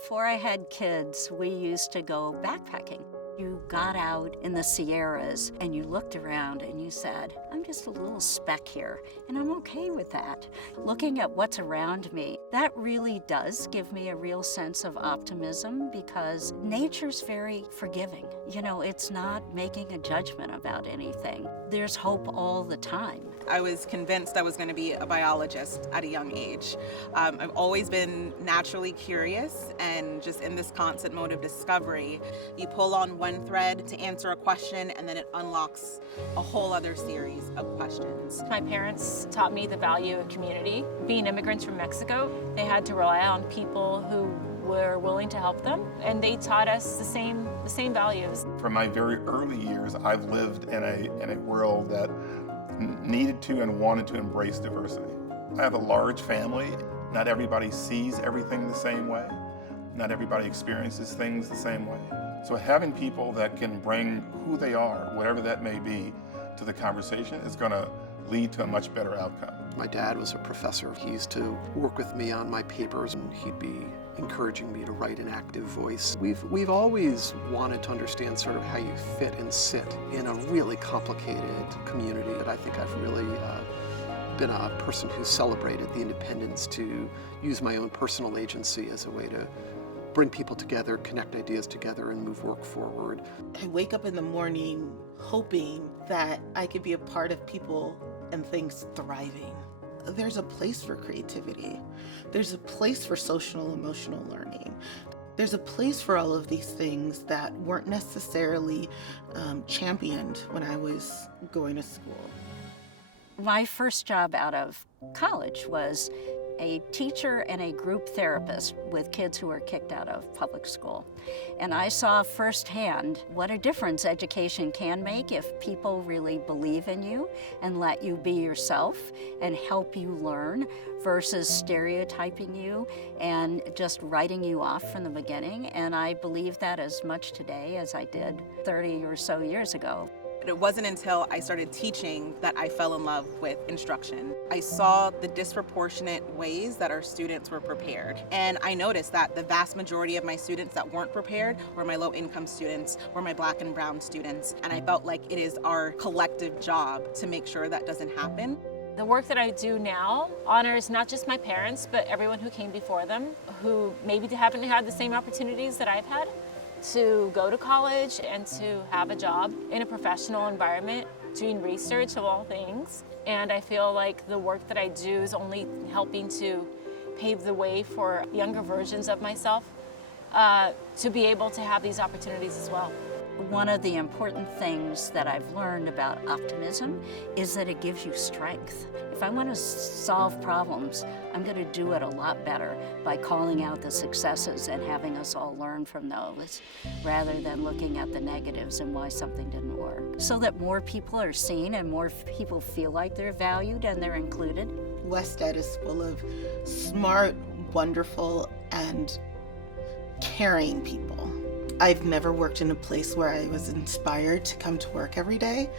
Before I had kids, we used to go backpacking. You got out in the Sierras and you looked around and you said, I'm just a little speck here, and I'm okay with that. Looking at what's around me, that really does give me a real sense of optimism because nature's very forgiving. You know, it's not making a judgment about anything. There's hope all the time. I was convinced I was going to be a biologist at a young age. I've always been naturally curious and just in this constant mode of discovery. You pull on one thread to answer a question and then it unlocks a whole other series of questions. My parents taught me the value of community. Being immigrants from Mexico, they had to rely on people who were willing to help them, and they taught us the same values. From my very early years, I've lived in a world that needed to and wanted to embrace diversity. I have a large family. Not everybody sees everything the same way. Not everybody experiences things the same way. So having people that can bring who they are, whatever that may be, to the conversation is going to lead to a much better outcome. My dad was a professor. He used to work with me on my papers, and he'd be encouraging me to write an active voice. We've always wanted to understand sort of how you fit and sit in a really complicated community. And I think I've really been a person who celebrated the independence to use my own personal agency as a way to bring people together, connect ideas together, and move work forward. I wake up in the morning hoping that I could be a part of people and things thriving. There's a place for creativity. There's a place for social and emotional learning. There's a place for all of these things that weren't necessarily championed when I was going to school. My first job out of college was a teacher and a group therapist with kids who were kicked out of public school. And I saw firsthand what a difference education can make if people really believe in you and let you be yourself and help you learn versus stereotyping you and just writing you off from the beginning. And I believe that as much today as I did 30 or so years ago. It wasn't until I started teaching that I fell in love with instruction. I saw the disproportionate ways that our students were prepared. And I noticed that the vast majority of my students that weren't prepared were my low-income students, were my Black and brown students. And I felt like it is our collective job to make sure that doesn't happen. The work that I do now honors not just my parents, but everyone who came before them, who maybe haven't had the same opportunities that I've had, to go to college and to have a job in a professional environment, doing research of all things. And I feel like the work that I do is only helping to pave the way for younger versions of myself to be able to have these opportunities as well. One of the important things that I've learned about optimism is that it gives you strength. If I want to solve problems, I'm going to do it a lot better by calling out the successes and having us all learn from those, rather than looking at the negatives and why something didn't work. So that more people are seen and more people feel like they're valued and they're included. WestEd is full of smart, wonderful, and caring people. I've never worked in a place where I was inspired to come to work every day,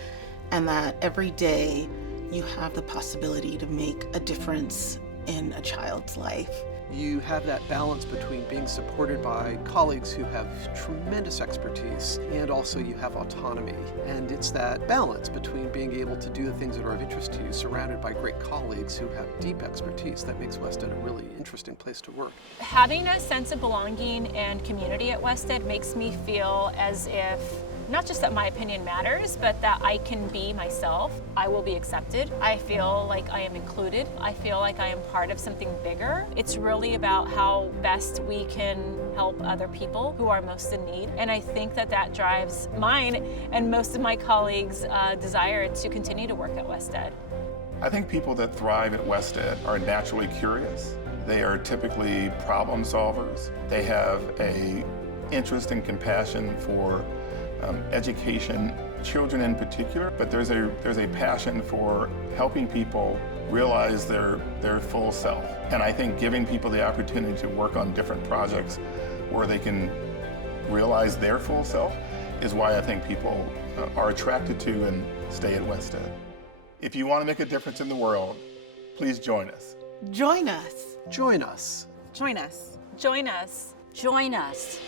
and that every day you have the possibility to make a difference in a child's life. You have that balance between being supported by colleagues who have tremendous expertise, and also you have autonomy. And it's that balance between being able to do the things that are of interest to you, surrounded by great colleagues who have deep expertise, that makes WestEd a really interesting place to work. Having a sense of belonging and community at WestEd makes me feel as if not just that my opinion matters, but that I can be myself. I will be accepted. I feel like I am included. I feel like I am part of something bigger. It's really about how best we can help other people who are most in need. And I think that that drives mine and most of my colleagues' desire to continue to work at WestEd. I think people that thrive at WestEd are naturally curious. They are typically problem solvers. They have an interest and compassion for education, children in particular, but there's a passion for helping people realize their full self. And I think giving people the opportunity to work on different projects where they can realize their full self is why I think people are attracted to and stay at WestEd. If you want to make a difference in the world, please join us. Join us. Join us. Join us. Join us. Join us.